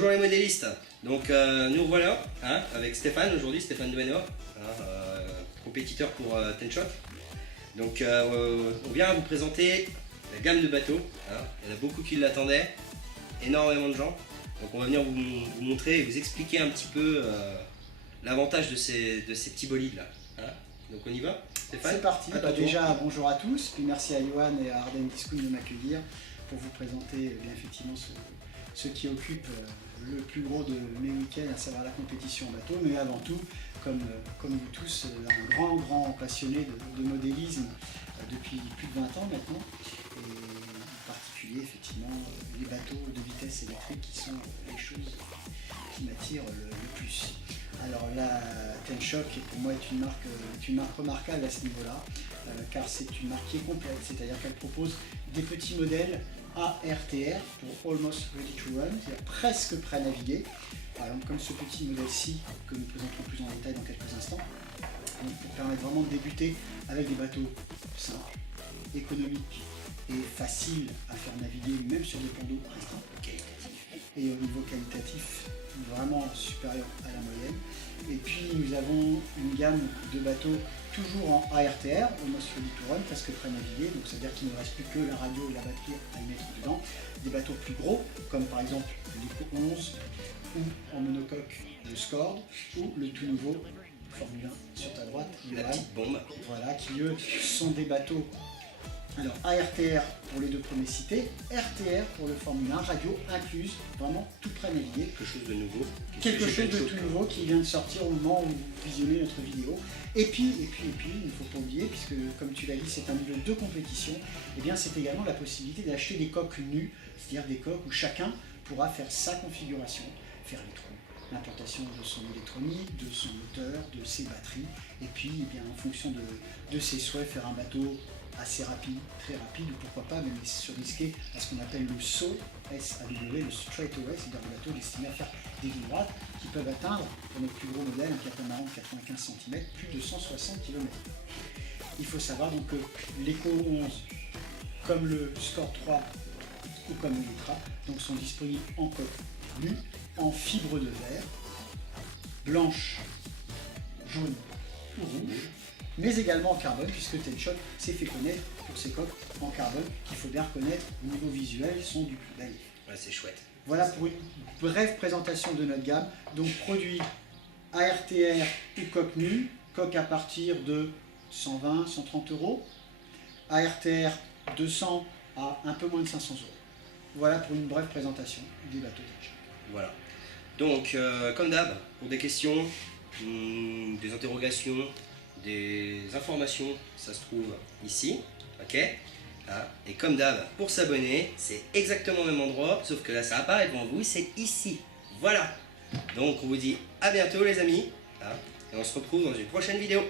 Bonjour les modélistes, donc nous revoilà avec Stéphane aujourd'hui, Stéphane Dueno, compétiteur pour Ten-Shot. Donc on vient vous présenter la gamme de bateaux, il y en a beaucoup qui l'attendaient, énormément de gens. Donc on va venir vous montrer et vous expliquer un petit peu l'avantage de ces petits bolides là. Donc on y va, Stéphane? C'est parti. Déjà bonjour à tous, puis merci à Johan et à Arden Discount de m'accueillir pour vous présenter effectivement ce qui occupe le plus gros de mes week-ends, à savoir la compétition en bateau, mais avant tout, comme vous tous, un grand passionné de modélisme depuis plus de 20 ans maintenant, et en particulier effectivement les bateaux de vitesse électrique qui sont les choses qui m'attirent le plus. Alors la Ten-Shot pour moi est une marque remarquable à ce niveau-là, car c'est une marque qui est complète, c'est-à-dire qu'elle propose des petits modèles ARTR pour Almost Ready to Run, c'est-à-dire presque prêt à naviguer, par exemple comme ce petit modèle-ci que nous présenterons plus en détail dans quelques instants, donc pour permettre vraiment de débuter avec des bateaux simples, économiques et faciles à faire naviguer même sur des plans d'eau restreints, et au niveau qualitatif vraiment supérieur à la moyenne. Et puis nous avons une gamme de bateaux toujours en ARTR, Almost Ready to Run, presque prêt à naviguer, donc c'est à dire qu'il ne reste plus que la radio et la batterie à y mettre dedans. Des bateaux plus gros, comme par exemple l'Eco 11 ou en monocoque le Scord, ou le tout nouveau Formule 1 sur ta droite, la petite bombe. Voilà, qui eux sont des bateaux. Alors ARTR pour les deux premiers cités, RTR pour le Formule 1, radio incluse, vraiment tout prêt à naviguer. Quelque chose de nouveau. Quelque chose de tout nouveau qui vient de sortir au moment où vous visionnez notre vidéo. Et puis, il ne faut pas oublier, puisque comme tu l'as dit, c'est un niveau de compétition, et bien c'est également la possibilité d'acheter des coques nues, c'est-à-dire des coques où chacun pourra faire sa configuration, faire les trous, l'implantation de son électronique, de son moteur, de ses batteries, et puis eh bien, en fonction de ses souhaits, faire un bateau assez rapide, très rapide, ou pourquoi pas même se risquer à ce qu'on appelle le saut, SAW, le straightaway, c'est-à-dire des bateaux destinés à faire des lignes droites qui peuvent atteindre, pour notre plus gros modèle, un catamaran de 95 cm, plus de 160 km. Il faut savoir donc que l'Eco 11, comme le Scort 3 ou comme le Litra, donc sont disponibles en coque nue, en fibre de verre, blanche, jaune ou rouge, mais également en carbone, puisque Ten-Shot s'est fait connaître pour ses coques en carbone, qu'il faut bien reconnaître au niveau visuel, sont du plus bel. Ouais, c'est chouette. Voilà pour une brève présentation de notre gamme. Donc produit ARTR ou coque nue, coque à partir de 120, 130 euros, ARTR 200 à un peu moins de 500 euros. Voilà pour une brève présentation des bateaux Ten-Shot. Voilà. Donc, comme d'hab, pour des questions, des interrogations, des informations, ça se trouve ici, ok. Et comme d'hab, pour s'abonner, c'est exactement au même endroit, sauf que là ça apparaît devant vous, c'est ici. Voilà. Donc on vous dit à bientôt les amis, et on se retrouve dans une prochaine vidéo.